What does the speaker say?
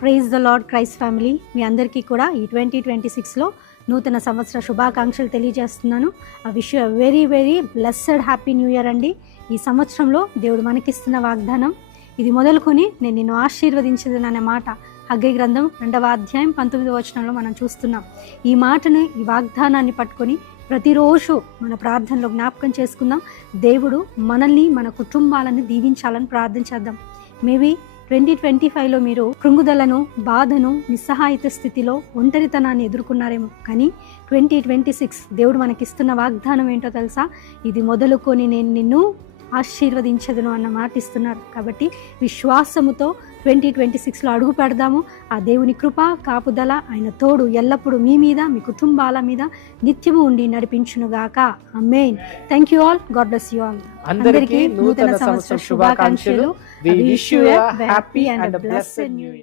Praise the lord Christ family. మీ అందరికీ కూడా ఈ 2026లో నూతన సంవత్సర శుభాకాంక్షలు తెలియజేస్తున్నాను. ఆ wish you very very blessed happy new year అండి. ఈ సంవత్సరంలో దేవుడు మనకిస్తున్న వాగ్దానం ఇది మొదలుకొని నేను నిన్ను ఆశీర్వదించదననే మాట హగ్గై గ్రంథం 2వ అధ్యాయం 19వ వచనంలో మనం చూస్తున్నాం. ఈ మాటను, ఈ వాగ్దానాన్ని పట్టుకొని ప్రతిరోజు మన ప్రార్థనలో జ్ఞాపకం చేసుకుందాం. దేవుడు మనల్ని, మన కుటుంబాలను దీవించాలని ప్రార్థన చేద్దాం. మేబీ 2025లో మీరు కృంగుదలను, బాధను, నిస్సహాయిత స్థితిలో ఒంటరితనాన్ని ఎదుర్కొన్నారేమో. కానీ 2026 దేవుడు మనకిస్తున్న వాగ్దానం ఏంటో తెలుసా? ఇది మొదలుకొని నేను నిన్ను ఆశీర్వదించదును అన్న మాట ఇస్తున్నారు. కాబట్టి విశ్వాసముతో 2026లో అడుగు పెడదాము. ఆ దేవుని కృప, కాపుదల, ఆయన తోడు ఎల్లప్పుడూ మీ మీద, మీ కుటుంబాల మీద నిత్యము ఉండి నడిపించునుగాక. Amen. Thank you all. God bless you all. అందరికీ నూతన సంవత్సర శుభాకాంక్షలు. We wish you a happy and a blessed new year.